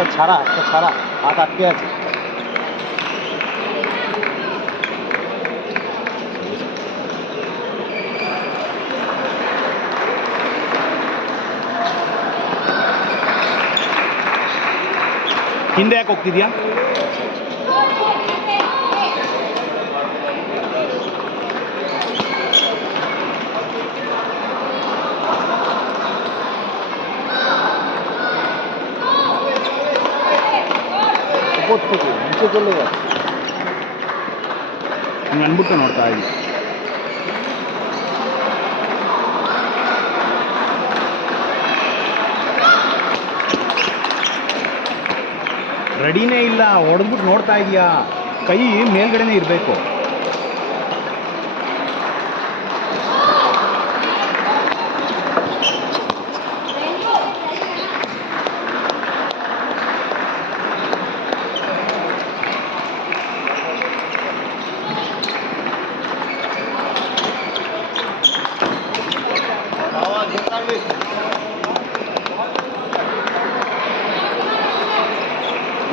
একটা ছাড়া হাত আটকে আছে। ಹಿಂದೆ ಯಾಕೆ ಹೋಗ್ತಿದ್ಯಾ? উপর থেকে নিচে চলে যাচ্ছে। ಹಿಂಗೆ ಅಂದ್ಬಿಟ್ಟು ನೋಡ್ತಾ ಇದ್ವಿ. ರೆಡಿನೇ ಇಲ್ಲ, ಹೊಡೆದ್ಬಿಟ್ಟು ನೋಡ್ತಾ ಇದೀಯಾ? ಕೈ ಮೇಲ್ಗಡೆನೇ ಇರಬೇಕು.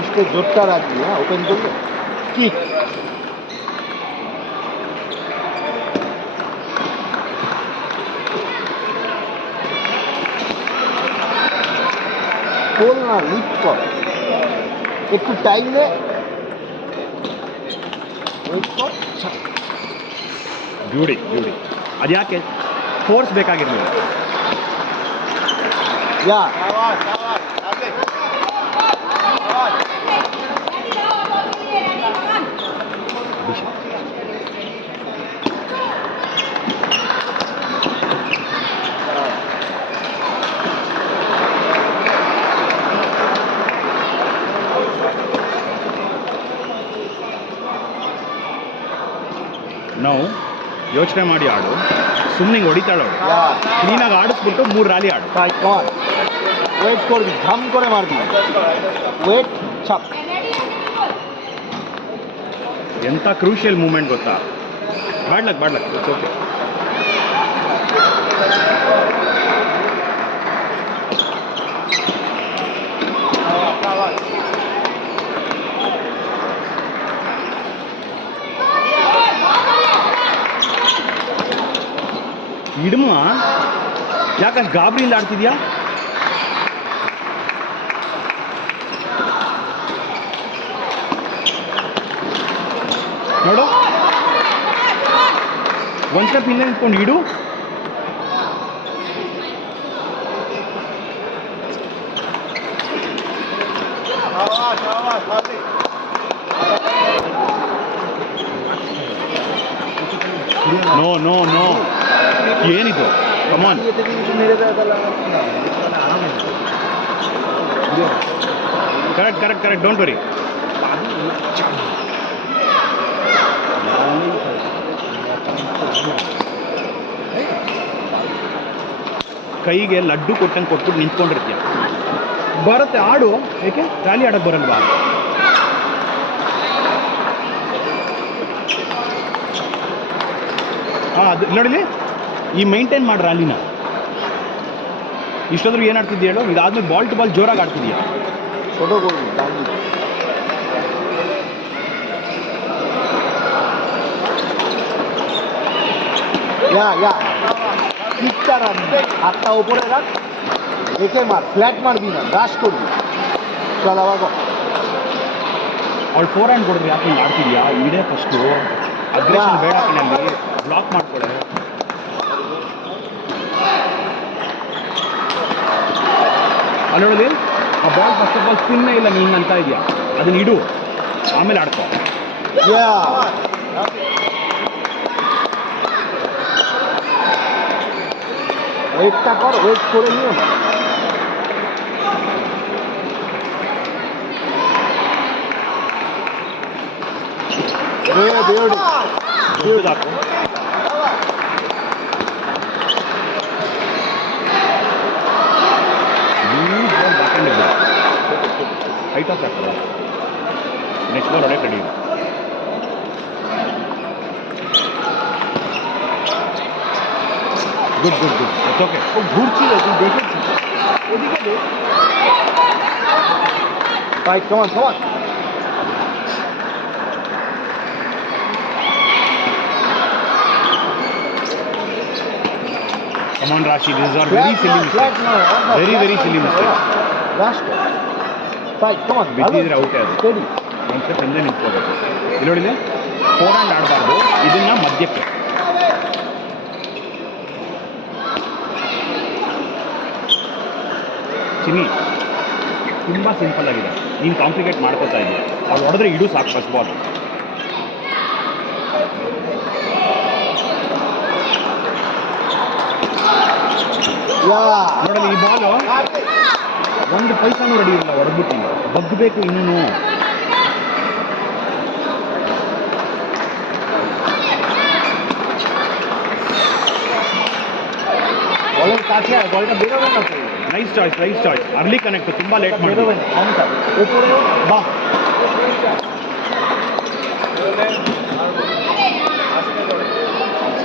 ইস্টে জোরটা রাখবি, হ্যাঁ ওপেন করলে কিক। খোল না, লিফট কর, একটু টাইম নে, ওয়েট কর। Beauty beauty. ಅದು ಯಾಕೆ ಫೋರ್ಸ್ ಬೇಕಾಗಿರಲಿಲ್ಲ. ಯಾ ನಾವು ಯೋಚನೆ ಮಾಡಿ ಆಡು, ಸುಮ್ಮನೆ ಹೊಡಿತಾಳು. ಕ್ಲೀನಾಗಿ ಆಡಿಸ್ಬಿಟ್ಟು 3 ರಾಲಿ ಆಡು. কর, ওয়েট করবি, ঝাম করে মারবি, ওয়েট ছাপ। ಎಂಥ ಕ್ರೂಷಿಯಲ್ ಮೂಮೆಂಟ್ ಗೊತ್ತಾ? ಬಾಡ್ಲಕ್ ಇಟ್ಸ್ ಓಕೆ. ಇಡ್ಮ ಯಾಕಂದ್ರೆ ಗಾಬರಿಯಿಂದ ಆಡ್ತಿದ್ಯಾ? ನೋಡು, ಒಂದು ಸ್ಟೆಪ್ ಹಿಂದೆ ನಿಂತ್ಕೊಂಡು ಇಡು. ನೋ ನೋ ನೋ, ಏನಿದು? ಕಮಾನ್, ಕರೆಕ್ಟ್, ಡೋಂಟ್ ವರಿ. ಕೈಗೆ ಲಡ್ಡು ಕೊಟ್ಟಂಗೆ ಕೊಟ್ಬಿಟ್ಟು ನಿಂತ್ಕೊಂಡಿರ್ತೀಯ. ಬರುತ್ತೆ ಆಡು, ಏಕೆ ರಾಲಿ ಆಡೋಕ್ಕೆ ಬರಲ್ವಾ? ಹಾಂ, ಅದು ನೋಡಿಲಿ, ಈ ಮೈಂಟೈನ್ ಮಾಡಿ ರಾಲಿನ. ಇಷ್ಟೊಂದ್ರೂ ಏನು ಆಡ್ತಿದ್ಯ ಹೇಳು? ಇದಾದ್ಮೇಲೆ ಬಾಲ್ ಟು ಬಾಲ್ ಜೋರಾಗಿ ಆಡ್ತಿದ್ಯಾ? ছোটো করবি, টানবি। ইয়া কিকটা রাখবি, হাতটা উপরে রাখ, রেখে মার, ফ্ল্যাট মারবি না, রাশ করবি। চল আবার কর। ಅವಳು 4 ಹ್ಯಾಂಡ್ ಕೊಡಿದ್ರೆ ಯಾಕೆ ಹಿಂಗೆ ಆಡ್ತಿದ್ಯಾ? ಇಡೇ ಫಸ್ಟು ಅಗ್ರೆಷನ್ ಬೇಡ, ಕಣ್ಣಲ್ಲಿ ಬ್ಲಾಕ್ ಮಾಡ್ಕೊಳ್ಳೆ. ಅಲ್ಲೊಳಗೆ ಆ ಬಾಲ್ ಫಸ್ಟ್ ಆಫ್ ಆಲ್ ಸ್ಪಿನ್ನೇ ಇಲ್ಲ, ನೀನು ಅಂತ ಇದೆಯಾ? ಅದನ್ನ ಇಡು, ಆಮೇಲೆ ಆಡ್ಕೋ. ওয়েটটা কর, ওয়েট করে নিও না। ಹಾಕು. ಹೈಟ್ ಆಫ್ ಆಗ್ತದ. ನೆಕ್ಸ್ಟ್ ಬಾಲ್ ಹೊಡೆಯಕ್ಕೆ ready. Good good good, it's okay. ও ঘুরছিল, তুই দেখেছিস? ওদিকে দেখ। Fight, come on, come on. Come on, Rashi. These are very silly Flat mistakes. now. Very silly mistakes. Last fight, come on. ಬಿದ್ದಿದ್ರೆ out ಅದು. Steady. ಒಂದು ಸ್ಟೆಪ್ ಹಿಂದೆ ನಿಂತ್ಕೋಬೇಕು. ಇಲ್ಲಿ ನೋಡಿದ್ರೆ ಫೋರ್ ಹ್ಯಾಂಡ್ ಆಡಬಾರ್ದು, ಇದನ್ನ ಮಧ್ಯಕ್ಕೆ. ಚಿನಿ ತುಂಬ ಸಿಂಪಲ್ ಆಗಿದೆ. ನೀನು ಕಾಂಪ್ಲಿಕೇಟ್ ಮಾಡ್ಕೋತಾ ಇದೀಯ. ಅವ್ರು ಹೊಡೆದ್ರೆ ಇಡು ಸಾಕು ಫಸ್ಟ್ ಬಾಲ್. Yeah. ನೋಡಲಿ ಈ ಬಾಲು ಒಂದು ಪೈಸಾನು ರೆಡಿ ಇಲ್ಲ, ಹೊಡೆದ್ಬಿಟ್ಟಿಲ್ಲ. ಬಗ್ಬೇಕು ಇನ್ನೂ. বলের কাছে আর বলটা বেরোবে না তো। Nice choice. ಅರ್ಲಿ ಕನೆಕ್ಟ್, ತುಂಬ ಲೇಟ್ ಮಾಡಿ. বেরোবে না, কমটা উপরে ಬಾ.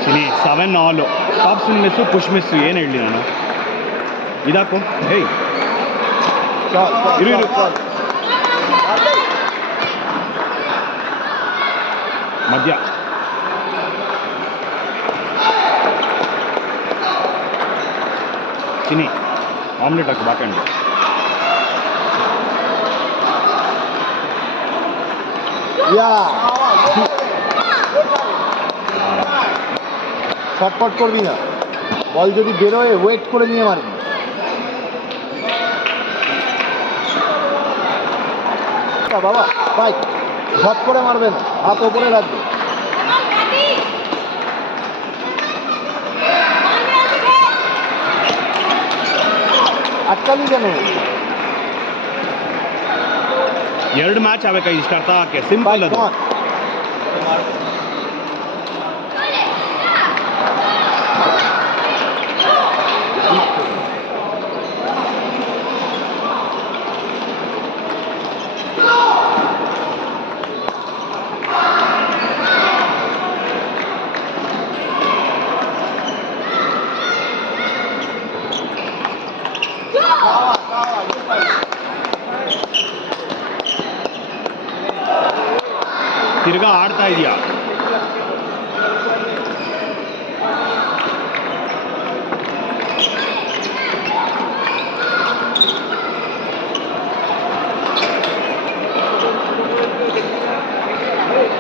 ಚಿನಿ 7 all. Top swing miss, push miss, ಏನು ಹೇಳಿ ನಾನು. ಇದಾಕು. ಹೇಯ್ চল চল ಇರು, চল, ಇರು. চল ಮಧ್ಯ. ಚಿನಿ ಆಮ್ಲೆಟ್ ಹಾಕು ಬ್ಯಾಕ್ ಹ್ಯಾಂಡ್. ইয়া শর্টকাট করবি না, বল যদি বেরোয় ওয়েট করে নিয়ে মারবি। বাবা ভাই ঝট করে মারবে না, হাত ওপরে রাখবে। আটকালি কেন? 2 ಮ್ಯಾಚ್ ಆಗಬೇಕಾ ಇಷ್ಟ ಅರ್ಥ ಹಾಕೆ. ಸಿಂಪಲ್ ಅದು. ತಿರ್ಗಾ ಆಡ್ತಾ ಇದೆಯಾ?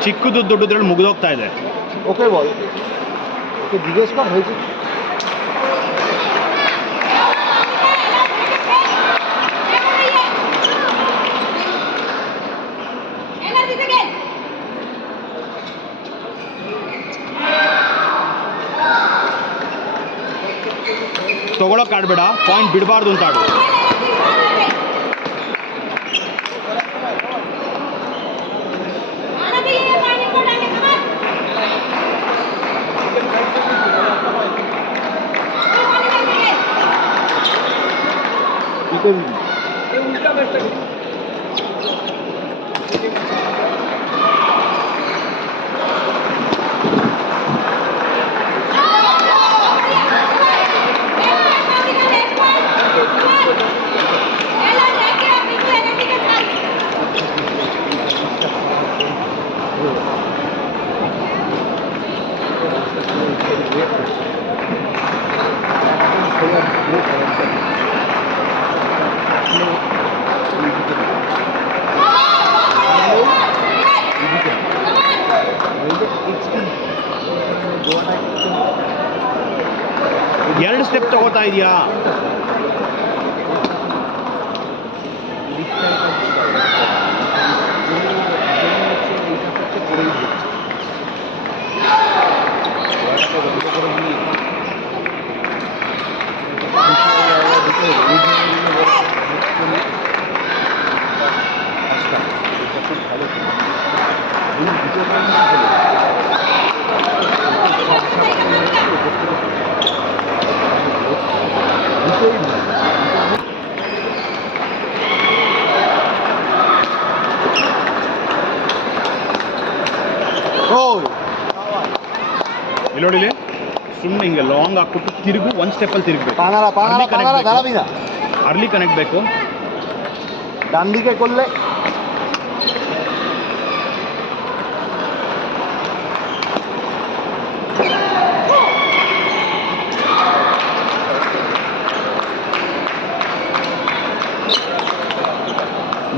ಚಿಕ್ಕದು ದೊಡ್ಡದ್ರಲ್ಲಿ ಮುಗಿದೋಗ್ತಾ ಇದೆ. ওকে বল, ওকে জিজ্ঞেস কর হয়েছে। ತಗೊಳಕ್ ಆಡ್ಬೇಡ, ಪಾಯಿಂಟ್ ಬಿಡಬಾರ್ದು ಅಂತ ಆಡು. কি করবি? ಎರಡು ಸ್ಟೆಪ್ ತಗೋತಾ ಇದೆಯಾ? ಇಲ್ಲಿ ನೋಡಿಲಿ, ಸುಮ್ಮನೆ ಹಿಂಗೆ ಲಾಂಗ್ ಹಾಕ್ಬಿಟ್ಟು ತಿರುಗು, ಒಂದು ಸ್ಟೆಪ್ಪಲ್ಲಿ ತಿರುಗಬೇಕು. পানারা পানারা পানারা দাঁড়াবি না, আর্লি কানেক্ট ಬೇಕು. ডান দিকে করলে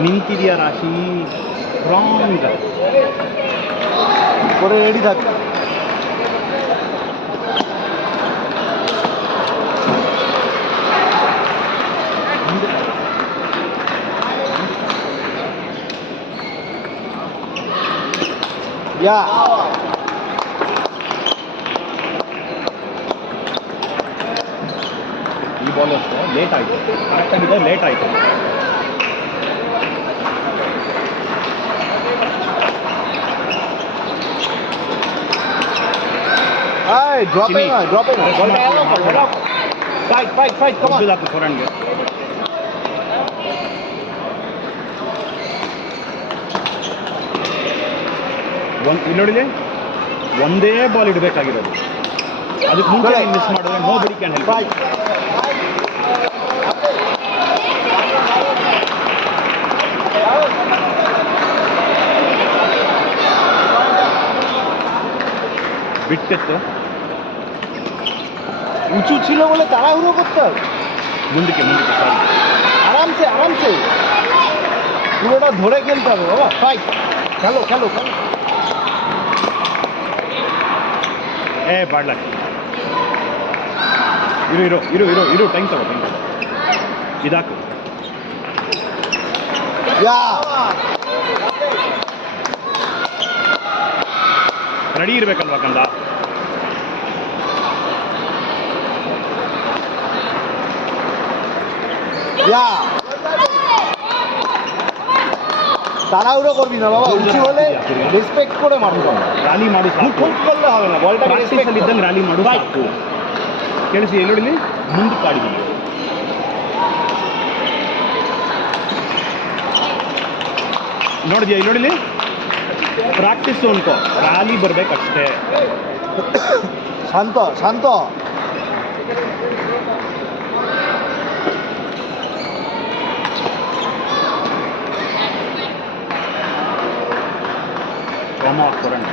ನಿಂತಿದೆಯಾ ರಾಶಿ ಸ್ಟ್ರಾಂಗ್. করে রেডি থাকবে। ಯಾ ಈ ಬಾಲ್ ಅಷ್ಟೇ ಲೇಟ್ ಆಯಿತು, ಕರೆಕ್ಟಾಗಿದೆ, ಲೇಟ್ ಆಯಿತು. Hey, drop Chini. it, drop it. Ball down. Fight, come on. ಹಾಕು ಫೋರ್ಹ್ಯಾಂಡ್ಗೆ. ಇಲ್ಲಿ ನೋಡಿಲಿ, ಒಂದೇ ಬಾಲ್ ಇಡಬೇಕಾಗಿರೋದು. ಅದಕ್ಕೆ ಮುಂಚೆ ಮಿಸ್ ಮಾಡಿದ್ರೆ ನೋ ಬಡಿ ಕ್ಯಾನ್ ಹೆಲ್ಪ್. Fight. ಬಿಟ್ಟಿತ್ತು, উঁচু ছিল বলে তাড়াহুড়ো করতে হবে। ಮುಂದಕ್ಕೆ ಸಾರಿ. আরামসে পুরোটা ধরে খেলতে হবে বাবা। ফাইট, খেলো। ಏ ಬಾಡ್ಲ, ಇರು ಟೈಮ್ ತಗೋ. ಇದಾಕು. ಯಾ ರೆಡಿ ಇರ್ಬೇಕಲ್ವಾ ಕಂದ. ಯಾ তাড়াহুড়ো করবি না বাবা। উঁচু হলে রেসপেক্ট করে মারতে হবে। ರ್ಯಾಲಿ ಮಾಡು ಸಾಕು. হুট করলে হবে না, বলটা ಪ್ರಾಕ್ಟೀಸಲ್ಲಿ ಇದ್ದಂಗೆ ರ್ಯಾಲಿ ಮಾಡು ಸಾಕು. ಕೇಳಿಸಿ ಎಲ್ಲಿ ನೋಡಿಲಿ, ಮುಂದಕ್ಕೆ ಆಡಿದ್ದೀನಿ. ನೋಡಿದ್ಯಾ, ಇಲ್ಲಿ ನೋಡಿಲಿ, ಪ್ರಾಕ್ಟೀಸು ಅನ್ಕೋ, ರ್ಯಾಲಿ ಬರ್ಬೇಕಷ್ಟೇ. শান্ত। ವಾರ್ಮ್ ಅಪ್ ಕೊಡೋಣ.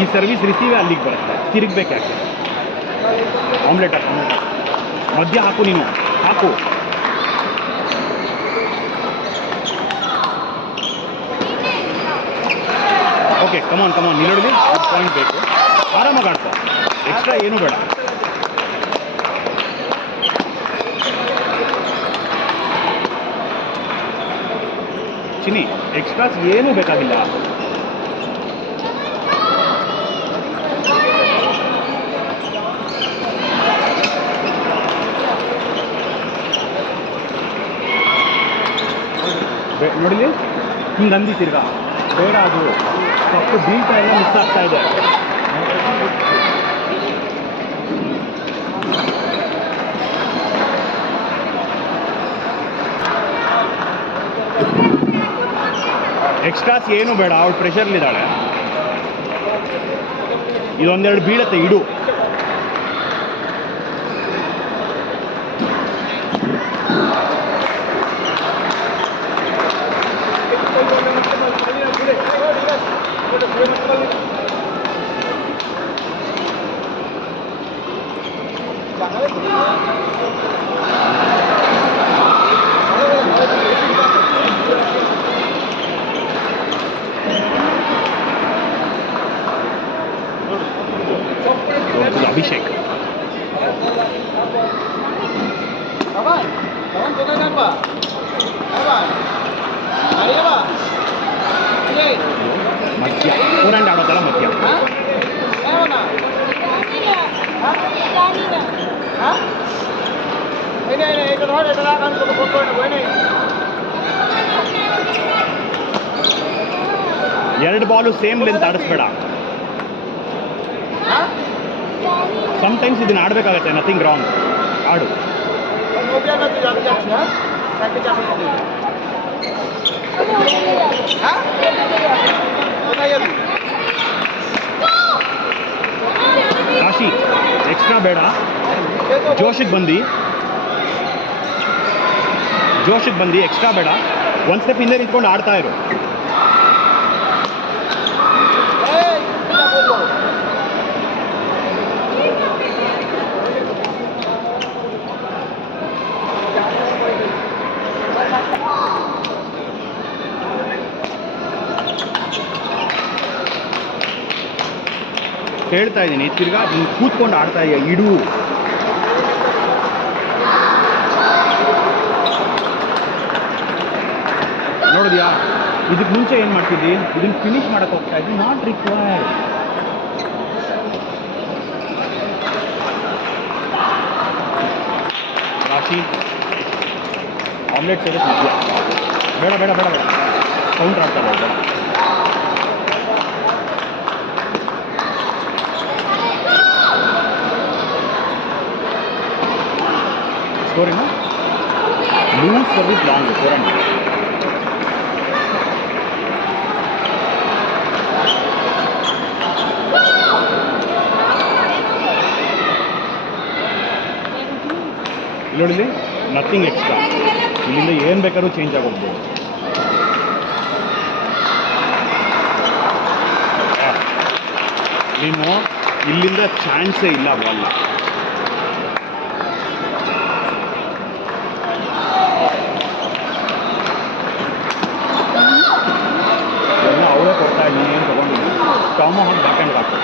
ಈ ಸರ್ವಿಸ್ ರಿಸೀವ್ ಅಲ್ಲಿಗೆ ಬರುತ್ತೆ, ತಿರುಗ್ಬೇಕು ಯಾಕೆ. ಆಮ್ಲೆಟ್ ಹಾಕು, ಮಧ್ಯ ಹಾಕು, ನೀನು ಹಾಕು. ಓಕೆ, ಕಮಾನ್ ನಿಲ್ಲೋಡಿ. ಪಾಯಿಂಟ್ ಬೇಕು, ಆರಾಮಾಗಿ ಆಡ್ಕೊ, ಎಕ್ಸ್ಟ್ರಾ ಏನೂ ಬೇಡ. ಚಿನಿ, ಎಕ್ಸ್ಟ್ರಾಸ್ ಏನೂ ಬೇಕಾಗಿಲ್ಲ. ನೋಡಿಲಿ, ಹಿಂಗೆ ಅಂದಿ ತಿರ್ಗಾ ಬೇಡ, ಅದು ಸ್ವಲ್ಪ ಬೀಟ ಎಲ್ಲ ಮಿಸ್ ಆಗ್ತಾ ಇದೆ. ಎಕ್ಸ್ಟ್ರಾಸ್ ಏನು ಬೇಡ, ಅವಳು ಪ್ರೆಷರ್ಲಿದ್ದಾಳೆ. ಇದೊಂದೆರಡು ಬೀಳತ್ತೆ, ಇಡು. ಅಭಿಷೇಕ್ ಮಧ್ಯ ಫೋರ್ಹ್ಯಾಂಡ್ ಆಡೋದಲ್ಲ, ಮಧ್ಯ. ಎರಡು ಬಾಲು ಸೇಮ್ ಲೆಂತ್ ಆಡಿಸ್ಬೇಡ. ಸಮಟೈಮ್ಸ್ ಇದನ್ನ ಆಡಬೇಕಾಗತ್ತೆ, ನಥಿಂಗ್ ರಾಂಗ್, ಆಡು. ಕಾಶಿ, ಎಕ್ಸ್ಟ್ರಾ ಬೇಡ, ಜೋಶಿಗೆ ಬಂದು ಎಕ್ಸ್ಟ್ರಾ ಬೇಡ. ಒಂದು ಸ್ಟೆಪ್ ಹಿಂದೆ ನಿಂತ್ಕೊಂಡು ಆಡ್ತಾ ಇರು. ಹೇಳ್ತಾ ಇದ್ದೀನಿ, ತಿರ್ಗಾ ನೀನು ಕೂತ್ಕೊಂಡು ಆಡ್ತಾ ಇದೆಯಾ, ಇಡು. ನೋಡಿದ್ಯಾ, ಇದಕ್ಕೆ ಮುಂಚೆ ಏನು ಮಾಡ್ತಿದ್ದಿ, ಇದನ್ನು ಫಿನಿಶ್ ಮಾಡೋಕ್ಕೆ ಹೋಗ್ತಾ ಇದ್ವಿ, ನಾಟ್ ರಿಕ್ವೈರ್ಡ್. ರಾಶಿ ಆಮ್ಲೆಟ್ ಸೇರಿಸ್ ಮಧ್ಯ, ಬೇಡ ಬೇಡ ಬೇಡ ಬೇಡ, ಕೌಂಟ್ರ್ ಆಗ್ತದೆ ಬೇಡ. ಸ್ಕೋರಿನ ಲೂಸ್ ಸರ್ವಿಸ್ ಲಾಂಗ್ 400. ನೋಡಿಲಿ, ನಥಿಂಗ್ ಎಕ್ಸ್ಟ್ರಾ, ಇಲ್ಲಿಂದ ಏನು ಬೇಕಾದ್ರೂ ಚೇಂಜ್ ಆಗೋಗ್ಬೋದು. ನೀನು ಇಲ್ಲಿಂದ ಚಾನ್ಸೇ ಇಲ್ಲ ಬಾಲ್. ಎಲ್ಲ ಅವಳೇ ಕೊಡ್ತಾ ಇದ್ದೀನಿ, ಏನು ತೊಗೊಂಡಿದ್ದೀನಿ. ಟಾಮೋ ಹಾಕಿ ಬ್ಯಾಕ್ ಹ್ಯಾಂಡ್ ಹಾಕು.